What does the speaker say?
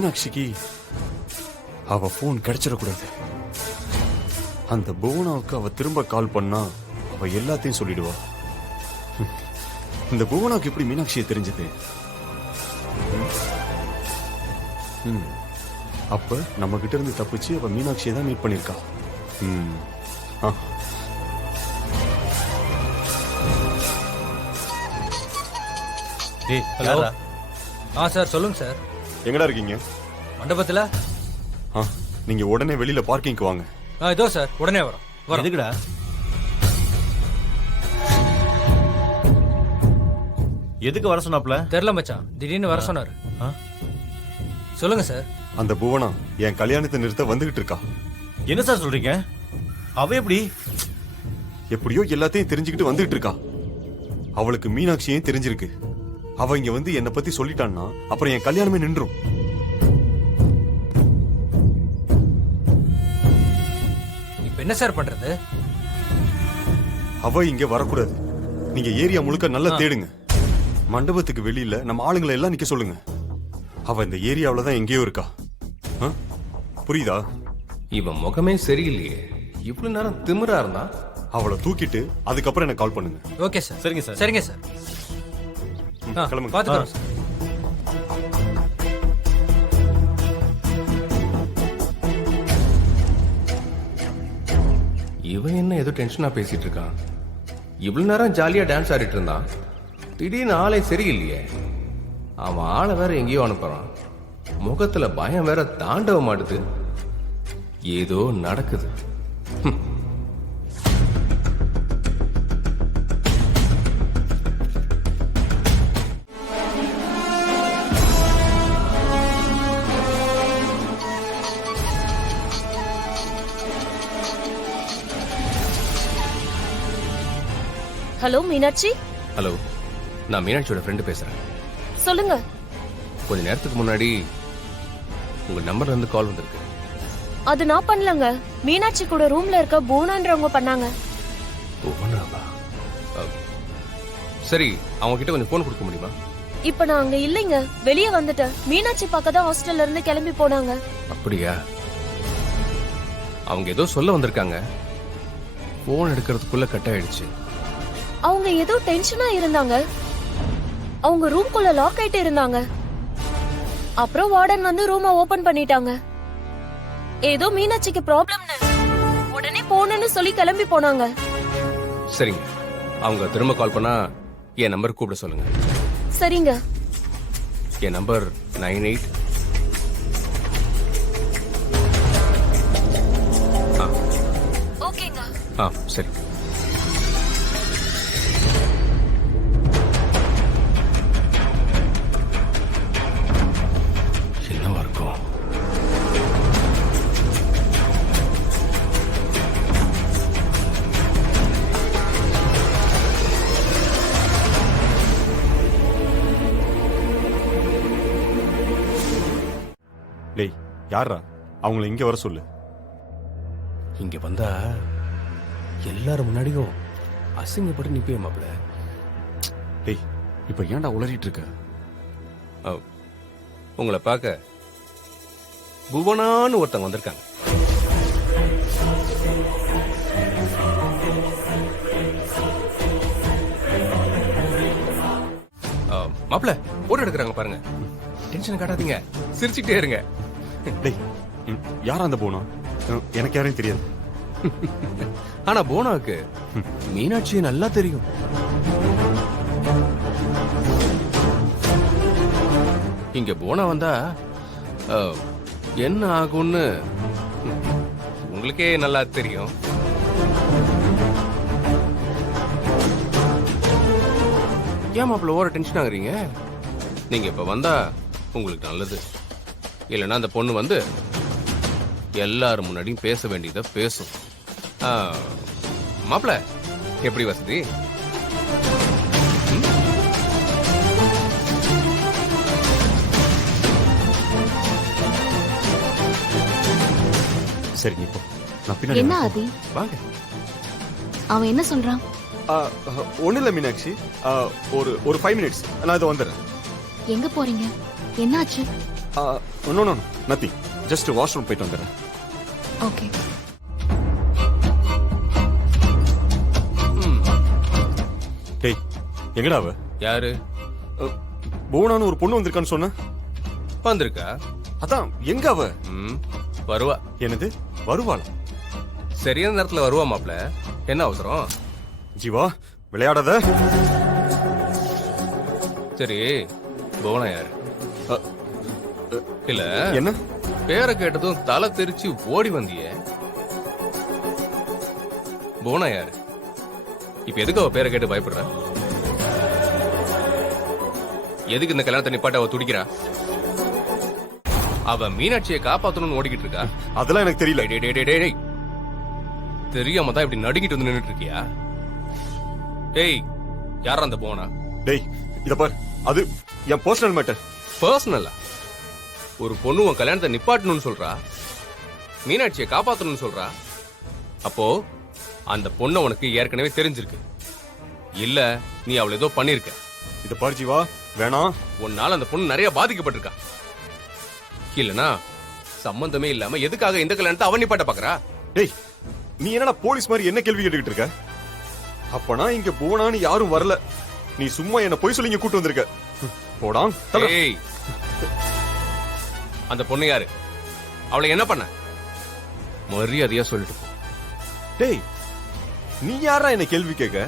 மீனாட்சிக்கு அவ போன் கிடைச்சிடக்கூடாது. அந்த புவனாவுக்கு அவ திரும்ப கால் பண்ணா அவ எல்லாத்தையும் சொல்லிடுவா. இந்த புவனாவுக்கு எப்படி மீனாட்சியை தெரிஞ்சது? அப்ப நம்ம கிட்ட இருந்து தப்பிச்சு அவ மீனாட்சியை தான் மீட் பண்ணிருக்கா. ஹலோ. சார் சொல்லுங்க சார். எங்கடா இருக்கீங்க? மண்டபத்துல. நீங்க உடனே வெளியில பார்க்கிங்க்கு வாங்க. இதோ சார் உடனே வரோம். எதுக்குடா? எதுக்கு வர சொன்னாப்ல? தெரியல மச்சான், திடீர்னு வர சொன்னாரு. சொல்லுங்க சார். அந்த புவனா என் கல்யாணத்தை நிறுத்த வந்துகிட்டு இருக்கா. என்ன சார் சொல்றீங்க? அவ எப்படி? எப்படியோ எல்லாத்தையும் தெரிஞ்சுக்கிட்டு வந்துகிட்டு இருக்கா. அவளுக்கு மீனாட்சியும் தெரிஞ்சிருக்கு. அவ இங்க வந்து என்னை பத்தி சொல்லிட்டான்னா அப்புறம் என் கல்யாணமே நின்றும். இப்ப என்ன சார் பண்றது? அவ இங்க வரக்கூடாது. நீங்க ஏரியா முழுக்க நல்லா தேடுங்க. மண்டபத்துக்கு வெளியில நம்ம ஆளுங்களை எல்லாம் நிக்க சொல்லுங்க. அவ இந்த ஏரியாவில தான் எங்கேயோ இருக்கா. புரியுதா? இவன் முகமே சரியில்லையே, இவ்வளவு நேரம் திமிரா இருந்தா. அவளை தூக்கிட்டு அதுக்கப்புறம் எனக்கு கால் பண்ணுங்க. Okay sir. சரிங்க சார். சரிங்க சார். கிளம்புங்க. பாத்துக்கிறோம் சார். இவன் என்ன ஏதோ டென்ஷனா பேசிட்டு இருக்கான்? இவ்வளவு நேரம் ஜாலியா டான்ஸ் ஆடிட்டு இருந்தான், திடீர்னு ஆளே சரியில்லையே. அவன் ஆளை வேற எங்கேயோ அனுப்புறான். முகத்துல பயம் வேற தாண்டவ மாட்டுது. ஏதோ நடக்குது. ஹலோ மீனாட்சி. ஹலோ, நான் மீனாட்சியோட ஃப்ரெண்டு பேசுறேன். சொல்லுங்க. கொஞ்ச நேரத்துக்கு முன்னாடி உங்க நம்பர்ல இருந்து கால் வந்திருக்கு. அது நான் பண்ணலங்க. மீனாட்சி கூட ரூம்ல இருக்க புவனான்றவங்க பண்ணாங்க. புவனாவா? சரி, அவங்க கிட்ட கொஞ்சம் போன் கொடுக்க முடியுமா? இப்ப நான் அங்க இல்லைங்க, வெளியே வந்துட்டேன். மீனாட்சி பார்க்க தான் ஹாஸ்டல்ல இருந்து கிளம்பி போனாங்க. அப்படியா? அவங்க ஏதோ சொல்ல வந்திருக்காங்க. போன் எடுக்கிறதுக்குள்ள கட் ஆயிடுச்சு. அவங்க ஏதோ டென்ஷனா இருந்தாங்க. அவங்க ரூம்குள்ள லாக் ஆயிட்டு இருந்தாங்க. அப்புறம் வார்டன் வந்து ரூமை ஓபன் பண்ணிட்டாங்க. ஏதோ மீனாட்சிக்கு ப்ராப்ளம்னு உடனே போனேன்னு சொல்லி கிளம்பி போனாங்க. சரிங்க, அவங்க திரும்ப கால் பண்ணா என் நம்பர் கூப்பிட சொல்லுங்க. சரிங்க. என் நம்பர் 98. ஓகேங்க. சரி. என்னவா இருக்கும்? டேய், யாரா? அவங்கள இங்க வர சொல்லு. இங்க வந்தா எல்லாரும் முன்னாடியும் அசிங்கப்பட்டு நிப்பே மாப்ள. டேய், இப்ப ஏன்டா உளறிட்டு இருக்க? உங்களை பார்க்க புவனான்னு ஒருத்தங்க வந்திருக்காங்க. மாப்ள போட்டோ எடுக்கிறாங்க பாருங்க. டென்ஷன் காட்டாதீங்க, சிரிச்சுட்டே இருங்க. டேய், யாரா அந்த போனா? எனக்கு யாரையும் தெரியாது. ஆனா போனாவுக்கு மீனாட்சியை நல்லா தெரியும். இங்க போனா வந்தா என்ன ஆகும்னு உங்களுக்கே நல்லா தெரியும். ஏன் மாப்பிள்ள ஓவர டென்ஷன் ஆகுறீங்க? நீங்க இப்ப வந்தா உங்களுக்கு நல்லது. இல்லைன்னா அந்த பொண்ணு வந்து எல்லாரும் முன்னாடியும் பேச வேண்டியதை பேசும். மாப்பிள்ள எப்படி வசதி? சரி, நீ போ. நான் பின்னாடி என்ன வரேன். ஆதி? வாங்க. அவன் என்ன சொல்றான்? ஒண்ணு இல்ல மீனாட்சி, ஒரு 5 minutes நான் இதை வந்துடுறேன். எங்க போறீங்க? என்னாச்சு? No no nothing, just washroom போயிட்டு வந்துடுறேன். ஓகே. டேய் எங்கடா அவ? யாரு புவனான்னு ஒரு பொண்ணு வந்திருக்கான்னு சொன்ன. வந்திருக்கா? அதான் எங்க அவ? ம், வருவா. என்னது வருவாளா? சரியான நேரத்துல வருவா மாப்ள. என்ன அவசரம்? ஜீவா விளையாடாத. சரி, புவனா யாரு? அ, இல்ல, என்ன? பேரை கேட்டதும் தலை தெரிச்சு ஓடி வந்தியே. புவனா யாரு? இப்ப எதுக்கு அவ பேரை கேட்டு பயப்படுற? எதுக்கு இந்த கல்யாணத்தை நிப்பாட்ட அவ துடிக்கிறா? அவ மீனாட்சியை காப்பாத்தணும்னு ஓடிக்கிட்டு இருக்கா. அதெல்லாம் எனக்கு தெரியல. டேய், டேய், டேய், டேய், டேய். தெரியாம தான் இப்படி நடுங்கிட்டு வந்து நின்னுட்டு இருக்கியா? டேய், யாரா அந்த புவனா? டேய் இத பார், அது என் பர்சனல் மேட்டர். பர்சனலா? ஒரு பொண்ணு உன் கல்யாணத்தை நிப்பாட்டணும்னு சொல்றா, மீனாட்சியை காப்பாத்தணும்னு சொல்றா. அப்போ அந்த பொண்ணை உனக்கு ஏற்கனவே தெரிஞ்சிருக்கு இல்ல? நீ அவளை ஏதோ பண்ணிருக்க. இத பார் ஜீவா, வேணாம். உன்னால அந்த பொண்ணு நிறைய பாதிக்கப்பட்டிருக்கா. இல்லனா சம்பந்தமே இல்லாம எதுக்காக இந்த கல்யாணத்தை அவன் நிப்பாட்ட பாக்குறா? டேய் நீ என்னடா போலீஸ் மாதிரி என்ன கேள்வி கேட்டுக்கிட்டு இருக்க? அப்பனா இங்க புவனான்னு யாரும் வரல, நீ சும்மா என்ன பொய் சொல்லி இங்க கூட்டு வந்திருக்க. போடா. ஏய், அந்த பொண்ணு யாரு? அவளை என்ன பண்ண? மரியாதையா சொல்லிட்டு போ. டேய் நீ யாரா என்ன கேள்வி கேட்க?